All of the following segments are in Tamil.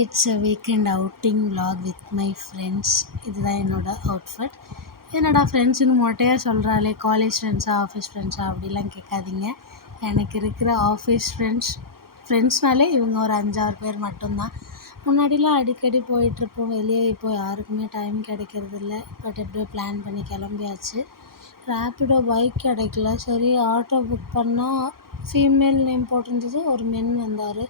It's a weekend outing vlog with my friends. இதுதான் என்னோடய அவுட்ஃபிட். என்னடா ஃப்ரெண்ட்ஸுன்னு மொட்டையாக சொல்கிறாளே, காலேஜ் ஃப்ரெண்ட்ஸா ஆஃபீஸ் ஃப்ரெண்ட்ஸா அப்படிலாம் கேட்காதீங்க. எனக்கு இருக்கிற ஆஃபீஸ் ஃப்ரெண்ட்ஸ்னாலே இவங்க ஒரு 5-6 பேர் மட்டும்தான். முன்னாடிலாம் அடிக்கடி போயிட்டுருப்போம் வெளியே. இப்போ யாருக்குமே டைம் கிடைக்கிறதில்ல. பட் எப்படியோ பிளான் பண்ணி கிளம்பியாச்சு. ரேப்பிடோ பைக் கிடைக்கல. சரி ஆட்டோ புக் பண்ணால் ஃபீமேல் நேம் போட்டிருந்தது. ஒரு மென் வந்தார்.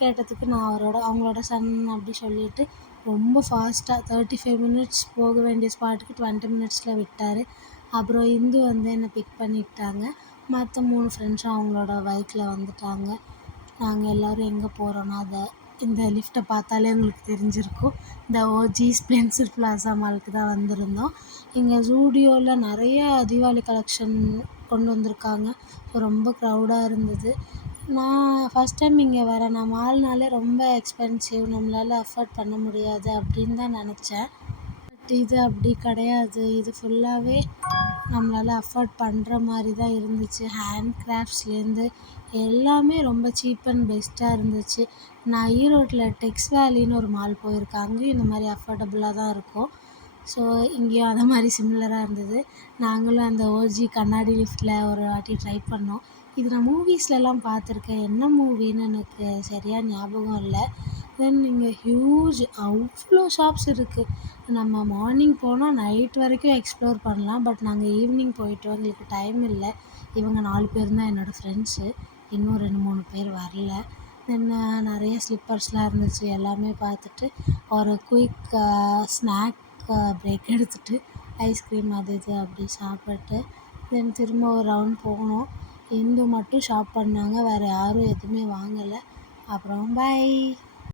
கேட்டதுக்கு நான் அவங்களோட சன் அப்படி சொல்லிவிட்டு ரொம்ப ஃபாஸ்ட்டாக 35 மினிட்ஸ் போக வேண்டிய ஸ்பாட்டுக்கு 20 மினிட்ஸில் விட்டார். அப்புறம் இந்து வந்து என்னை பிக் பண்ணிக்கிட்டாங்க. மற்ற 3 ஃப்ரெண்ட்ஸும் அவங்களோட பைக்கில் வந்துட்டாங்க. நாங்கள் எல்லோரும் எங்கே போகிறோன்னா இந்த லிஃப்ட்டை பார்த்தாலே உங்களுக்கு தெரிஞ்சிருக்கும். இந்த ஓஜி ஸ்பென்சர் பிளாசா மாலுக்கு தான் வந்திருந்தோம். இங்கே ஜூடியோவில் நிறைய தீபாவளி கலெக்ஷன் கொண்டு வந்திருக்காங்க. ஸோ ரொம்ப க்ரௌடாக இருந்தது. நான் ஃபஸ்ட் டைம் இங்கே வரேன். நான் மால்னாலே ரொம்ப எக்ஸ்பென்சிவ், நம்மளால் அஃபோர்ட் பண்ண முடியாது அப்படின்னு தான் நினச்சேன். பட் இது அப்படி கிடையாது. இது ஃபுல்லாகவே நம்மளால் அஃபோர்ட் பண்ணுற மாதிரி தான் இருந்துச்சு. ஹேண்ட் கிராஃப்ட்ஸ்லேருந்து எல்லாமே ரொம்ப சீப் அண்ட் பெஸ்ட்டாக இருந்துச்சு. நான் ஈரோட்டில் டெக்ஸ் வேலின்னு ஒரு மால் போயிருக்கேன். அங்கேயும் இந்த மாதிரி அஃபோர்டபுளாக தான் இருக்கும். ஸோ இங்கேயும் அதை மாதிரி சிமிலராக இருந்தது. நாங்களும் அந்த ஓஜி கண்ணாடி லிஃப்ட்டில் ஒரு வாட்டி ட்ரை பண்ணோம். இது நான் மூவிஸ்லலாம் பார்த்துருக்கேன். என்ன மூவின்னு எனக்கு சரியாக ஞாபகம் இல்லை. தென் இங்கே ஹியூஜ் அவ்வளோ ஷாப்ஸ் இருக்குது. நம்ம மார்னிங் போனால் நைட் வரைக்கும் எக்ஸ்ப்ளோர் பண்ணலாம். பட் நாங்கள் ஈவினிங் போயிட்டோம். எங்களுக்கு டைம் இல்லை. இவங்க 4 பேர் தான் என்னோடய ஃப்ரெண்ட்ஸு. இன்னும் 2-3 பேர் வரல. தென் நிறைய ஸ்லிப்பர்ஸ்லாம் இருந்துச்சு. எல்லாமே பார்த்துட்டு ஒரு குயிக் ஸ்நாக் பிரேக் எடுத்துகிட்டு ஐஸ்கிரீம் அது இது அப்படி சாப்பிட்டு தென் திரும்ப ஒரு ரவுண்ட் போனோம். இந்து மட்டும் ஷாப் பண்ணாங்க. வேறு யாரும் எதுவுமே வாங்கலை. அப்புறம் பை.